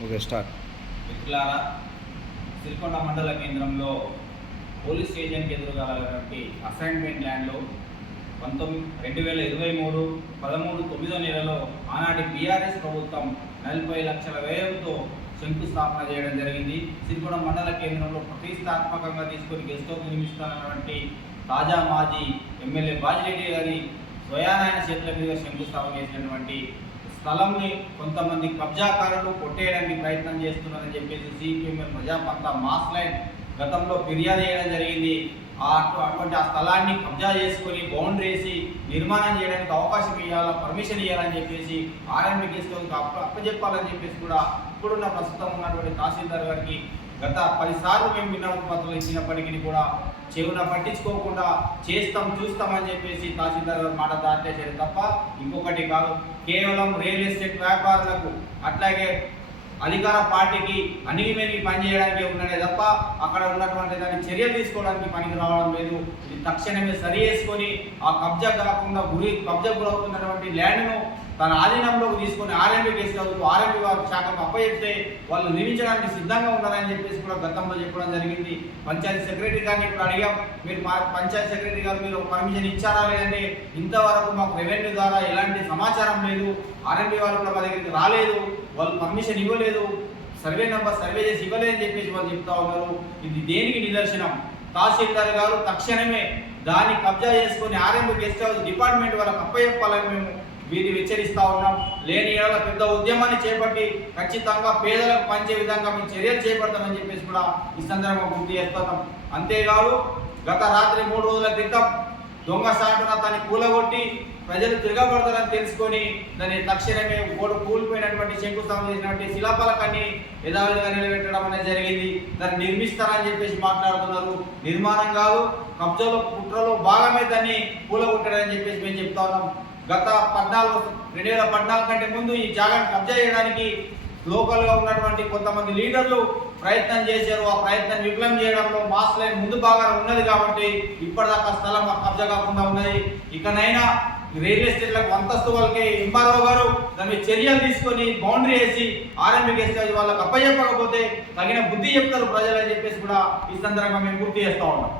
Start. మిత్రులారా సిరికొండ మండల కేంద్రంలో పోలీస్ స్టేషన్కి ఎదురుగా గలటువంటి అసైన్మెంట్ ల్యాండ్లో పంతొమ్మిది రెండు వేల ఇరవై మూడు పదమూడు తొమ్మిదో నెలలో ఆనాటి బీఆర్ఎస్ ప్రభుత్వం నలభై లక్షల వ్యయంతో శంకుస్థాపన చేయడం జరిగింది. సిరికొండ మండల కేంద్రంలో ప్రతిష్టాత్మకంగా తీసుకొని గెస్ట్ హౌస్ నిర్మిస్తున్నటువంటి తాజా మాజీ ఎమ్మెల్యే బాజిరెడ్డి గారి స్వయానాయన చేతుల మీద శంకుస్థాపన చేసినటువంటి స్థలంని కొంతమంది కబ్జాకారులు కొట్టేయడానికి ప్రయత్నం చేస్తున్నారని చెప్పేసి సిపిఎంఎల్ ప్రజాపంత మాస్ లైన్ గతంలో ఫిర్యాదు చేయడం జరిగింది. అటువంటి ఆ స్థలాన్ని కబ్జా చేసుకొని బౌండరీ వేసి నిర్మాణం చేయడానికి అవకాశం ఇవ్వాలా పర్మిషన్ ఇవ్వాలని చెప్పేసి ఆర్ఎండి గెస్ట్ అప్ప అప్పచెప్పాలని చెప్పేసి కూడా ఇప్పుడున్న ప్రస్తుతం ఉన్నటువంటి తహసీల్దార్ గారికి గత పదిసార్లు మేము విన్నప పత్రాలు ఇచ్చినప్పటికీ కూడా చెవున పట్టించుకోకుండా చేస్తాం చూస్తామని చెప్పేసి తహసీల్దార్ గారు మాట దాటేసారు తప్ప ఇంకొకటి కాదు. కేవలం రియల్ ఎస్టేట్ వ్యాపారులకు అట్లాగే అధికార పార్టీకి అణిగిమెనిగి పనిచేయడానికి ఉన్నదే తప్ప అక్కడ ఉన్నటువంటి దాన్ని చర్యలు తీసుకోవడానికి పనికి రావడం లేదు. ఇది తక్షణమే సరి చేసుకొని ఆ కబ్జా కాకుండా గురి కబ్జా గురవుతున్నటువంటి ల్యాండ్ను తన ఆధీనంలోకి తీసుకొని ఆర్ఎంపీ గెస్ట్ హౌస్ ఆర్ఎంపీ వారి శాఖకు అప్పచెప్తే వాళ్ళు నిర్మించడానికి సిద్ధంగా ఉన్నారని చెప్పేసి కూడా గతంలో చెప్పడం జరిగింది. పంచాయతీ సెక్రటరీ గారిని ఇప్పుడు అడిగాం మీరు మా పంచాయతీ సెక్రటరీ గారు మీరు పర్మిషన్ ఇచ్చారా లేదంటే ఇంతవరకు మాకు రెవెన్యూ ద్వారా ఎలాంటి సమాచారం లేదు ఆర్ఎంపీ వారు కూడా మా దగ్గరికి రాలేదు వాళ్ళు పర్మిషన్ ఇవ్వలేదు సర్వే నెంబర్ సర్వే చేసి ఇవ్వలేదని చెప్పేసి వాళ్ళు చెప్తా ఉన్నారు. ఇది దేనికి నిదర్శనం? తహసీల్దార్ గారు తక్షణమే దాన్ని కబ్జా చేసుకొని ఆర్ఎంపీ గెస్ట్ హౌస్ డిపార్ట్మెంట్ వాళ్ళకి అప్పచెప్పాలని మేము వీరిని హెచ్చరిస్తా ఉన్నాం. లేని ఏళ్ళ పెద్ద ఉద్యమాన్ని చేపట్టి ఖచ్చితంగా పేదలకు పంచే విధంగా మేము చర్యలు చేపడతామని చెప్పేసి కూడా ఈ సందర్భంగా గుర్తు చేస్తున్నాం. అంతేకాదు గత రాత్రి మూడు రోజుల క్రితం దొంగ సాటున దాన్ని కూలగొట్టి ప్రజలు తిరగబడతారని తెలుసుకొని దాన్ని తక్షణమే ఓడు కూలిపోయినటువంటి శంకుస్థాపన చేసినటువంటి శిలాఫలకాన్ని యథావిధిగా నిలబెట్టడం అనేది జరిగింది. దాన్ని నిర్మిస్తారని చెప్పేసి మాట్లాడుతున్నారు. నిర్మాణం కాదు కబ్జాలో కుట్రలో భాగమే దాన్ని కూలగొట్టడని చెప్పేసి మేము చెప్తా ఉన్నాం. గత పద్నాలుగు రెండు వేల పద్నాలుగు కంటే ముందు ఈ జాగాను కబ్జా చేయడానికి లోకల్గా ఉన్నటువంటి కొంతమంది లీడర్లు ప్రయత్నం చేశారు. ఆ ప్రయత్నం విఫలం చేయడంలో మాస్ లైన్ ముందు భాగాన ఉన్నది కాబట్టి ఇప్పటిదాకా స్థలం కబ్జా కాకుండా ఉన్నది. ఇకనైనా రియల్ ఎస్టేట్లకు అంతస్తు వాళ్ళకి ఇంబారావు గారు దాని చర్యలు తీసుకొని బౌండరీ వేసి ఆర్ఎంపీ గెస్ట్ హౌస్ వాళ్ళకి అప్పచెప్పకపోతే తగిన బుద్ధి చెప్తారు ప్రజలు అని చెప్పేసి కూడా ఈ సందర్భంగా మేము గుర్తు చేస్తూ ఉన్నాం.